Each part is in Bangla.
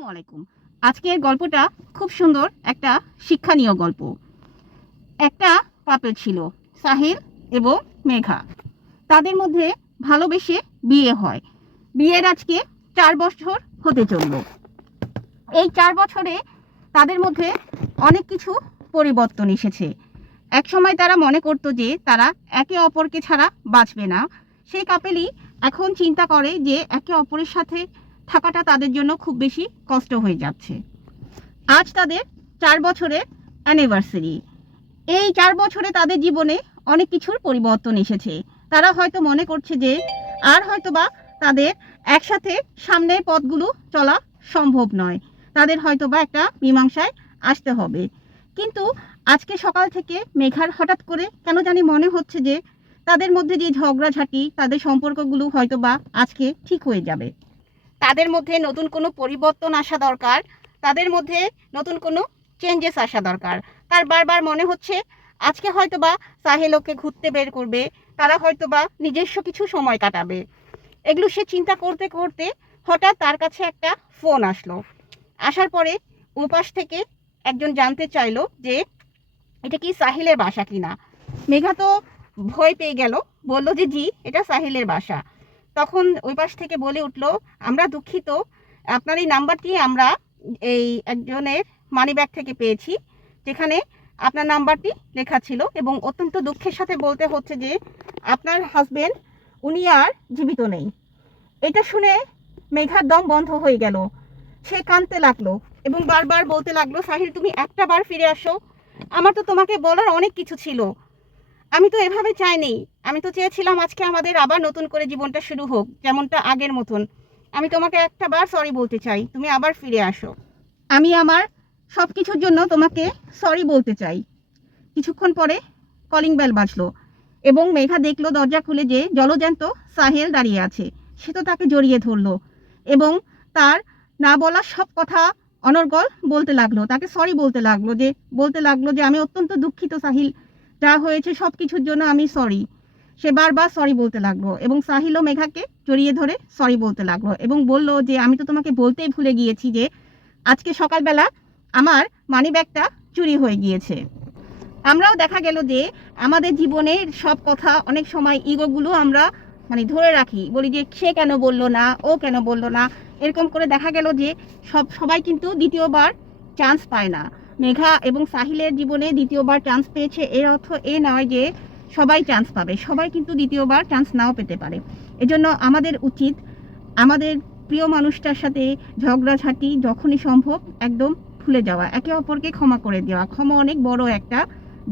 আসসালামু আলাইকুম। আজকের গল্পটা খুব সুন্দর একটা শিক্ষণীয় গল্প। একটা কাপল ছিল, সাহিল এবং মেঘা। তাদের মধ্যে ভালোবেসে বিয়ে হয়। বিয়ের আজকে 4 বছর হতে চলল। এই 4 বছরে তাদের মধ্যে অনেক কিছু পরিবর্তন এসেছে। একসময় তারা মনে করতো যে তারা একে অপরকে ছাড়া বাঁচবে না। সেই কাপেলই এখন চিন্তা করে যে একে অপরের সাথে থাকাটা তাদের জন্য খুব বেশি কষ্ট হয়ে যাচ্ছে। আজ তাদের 4 বছরের অ্যানিভার্সারি। এই 4 বছরে তাদের জীবনে অনেক কিছুর পরিবর্তন এসেছে। তারা হয়তো মনে করছে যে আর হয়তোবা তাদের একসাথে সামনের পথগুলো চলা সম্ভব নয়। তাদের হয়তোবা একটা মীমাংসায় আসতে হবে। কিন্তু আজকে সকাল থেকে মেঘার হঠাৎ করে কেন জানি মনে হচ্ছে যে তাদের মধ্যে যে ঝগড়াঝাটি, তাদের সম্পর্কগুলো হয়তোবা আজকে ঠিক হয়ে যাবে। তাদের মধ্যে নতুন কোনো পরিবর্তন আসা দরকার, তাদের মধ্যে নতুন কোনো চেঞ্জেস আসা দরকার। তার বারবার মনে হচ্ছে আজকে হয়তোবা সাহেল ওকে ঘুরতে বের করবে, তারা হয়তোবা নিজস্ব কিছু সময় কাটাবে। এগুলো সে চিন্তা করতে করতে হঠাৎ তার কাছে একটা ফোন আসলো। আসার পরে ওপাশ থেকে একজন জানতে চাইলো যে এটা কি সাহিলের বাসা কিনা। মেঘা তো ভয় পেয়ে গেল, বলল যে জি, এটা সাহিলের বাসা। তখন ওই পাশ থেকে বলে উঠল, আমরা দুঃখিত, আপনার এই নাম্বারটি আমরা এই একজনের মানিব্যাগ থেকে পেয়েছি, যেখানে আপনার নাম্বারটি লেখা ছিল, এবং অত্যন্ত দুঃখের সাথে বলতে হচ্ছে যে আপনার হাজবেন্ড উনি আর জীবিত নেই। এটা শুনে মেঘার দম বন্ধ হয়ে গেল। সে কাঁদতে লাগলো এবং বারবার বলতে লাগলো, সাহিল তুমি একটা বার ফিরে আসো, আমার তো তোমাকে বলার অনেক কিছু ছিল। আমি তো এভাবে চাইনি, আমি তো চেয়েছিলাম আজকে আমাদের আবার নতুন করে জীবনটা শুরু হোক, যেমনটা আগের মতন। আমি তোমাকে একটা বার সরি বলতে চাই, তুমি আবার ফিরে আসো। আমি আমার সব কিছুর জন্য তোমাকে সরি বলতে চাই। কিছুক্ষণ পরে কলিং বেল বাজলো এবং মেঘা দেখলো দরজা খুলে যে জলজ্যান্ত সাহেল দাঁড়িয়ে আছে। সে তো তাকে জড়িয়ে ধরলো এবং তার না বলা সব কথা অনর্গল বলতে লাগলো, তাকে সরি বলতে লাগলো যে আমি অত্যন্ত দুঃখিত সাহিল, যা হয়েছে সব কিছুর জন্য আমি সরি। সে বারবার সরি বলতে লাগলো এবং সাহিলও মেঘাকে জড়িয়ে ধরে সরি বলতে লাগলো এবং বলল যে আমি তো তোমাকে বলতেই ভুলে গিয়েছি যে আজকে সকালবেলা আমার মানিব্যাগটা চুরি হয়ে গিয়েছে। আমরাও দেখা গেল যে আমাদের জীবনের সব কথা অনেক সময় ইগোগুলো আমরা ধরে রাখি, বলি যে সে কেন বললো না, ও কেন বললো না। এরকম করে দেখা গেল যে সবাই কিন্তু দ্বিতীয়বার চান্স পায় না। মেঘা এবং সাহিলের জীবনে দ্বিতীয়বার চান্স পেয়েছে, এর অর্থ এ নয় যে সবাই চান্স পাবে, সবাই কিন্তু দ্বিতীয়বার চান্স নাও পেতে পারে। এজন্য আমাদের উচিত আমাদের প্রিয় মানুষটার সাথে ঝগড়াঝাটি যখনই সম্ভব একদম ভুলে যাওয়া, একে অপরকে ক্ষমা করে দেওয়া। ক্ষমা অনেক বড় একটা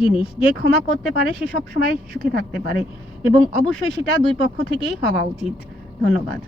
জিনিস, যে ক্ষমা করতে পারে সে সব সময় সুখে থাকতে পারে এবং অবশ্যই সেটা দুই পক্ষ থেকেই হওয়া উচিত। ধন্যবাদ।